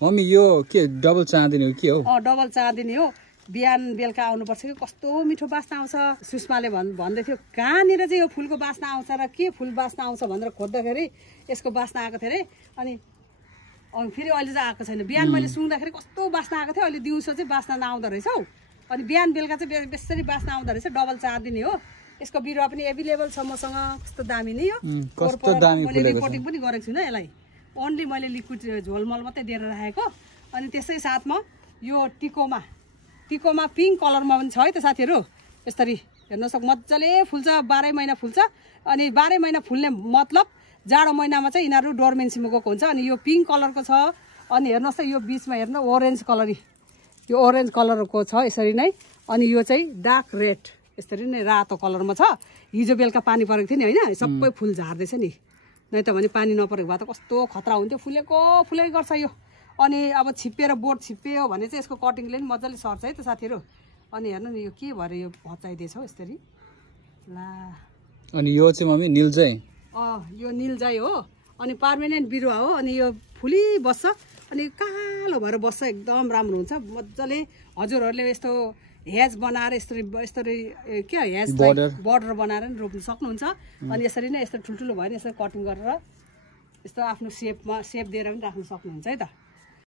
Mummy यो के double चाँदिनी हो के हो? डबल चाँदिनी हो। बिहान बेलुका आउनुपर्छ कि कस्तो मिठो बास्ना आउँछ। सुषमाले भन्दै थियो कहाँनिर चाहिँ यो फुलको बास्ना आउँछ र के फुल बास्ना आउँछ भनेर खोज्दाखेरि यसको बास्ना आएको थियो अरे। अनि फेरि अहिले चाहिँ आएको छैन। बिहान मैले सुँग्दाखेरि कस्तो बास्ना आएको थियो, अहिले दिउँसो चाहिँ बास्ना नआउँदो रहेछ हौ। अनि बिहान बेलुका चाहिँ बेसरी बास्ना आउँदो रहेछ। डबल चाँदिनी हो। यसको बिरुवा पनि एभाइलेबल छ मसँग। कस्तो दामी नि यो। कस्तो दामी मैले रिपोर्टिङ पनि गरेको छुइनँ यसलाई। ओन्ली मैले लिक्विड झोलमल मात्रै दिएर राखेको। अनि त्यसै साथमा यो टिकोमा पिङ्क कलरमा पनि छ है त साथीहरू। यसरी हेर्नुहोस् मजाले फुल्छ, 12 महिना फुल्छ। अनि 12 महिना फुल्ने मतलब जाडो महिनामा चाहिँ यिनीहरू डोर्मेन्सीमा गएको हुन्छ। अनि यो पिङ्क कलरको छ। अनि हेर्नुहोस् त यो बिचमा हेर्नु ओरेन्ज कलर, यो ओरेन्ज कलरको छ यसरी नै। अनि यो चाहिँ डार्क रेड यसरी नै रातो कलरमा छ। हिजो बेलुका पानी परेको थियो नि होइन, सबै फुल झार्दैछ नि। नै त भने पानी नपरेको भए त कस्तो खतरा हुन्थ्यो। फुलेकै गर्छ यो। अनि अब छिप्पिएर बोट छिप्पियो भने चाहिँ यसको कटिङले पनि मजाले सर्छ है त साथीहरू। अनि हेर्नु नि यो के भएर यो भचाइदिएछ हौ यसरी ला। अनि यो चाहिँ मम्मी निलजय? यो निलजय हो। अनि पर्मानेन्ट बिरुवा हो। अनि यो फुली बस्छ अनि कालो भएर बस्छ। एकदम राम्रो हुन्छ मजाले। हजुरहरूले यस्तो हेज बनाएर यस्तरी के हेज बर्डर बनाएर नि रोप्नु सक्नुहुन्छ। अनि यसरी नै यस्तो ठुल्ठुलो भयो भने यसरी कटिङ गरेर यस्तो आफ्नो सेप दिएर पनि राख्न सक्नुहुन्छ है त।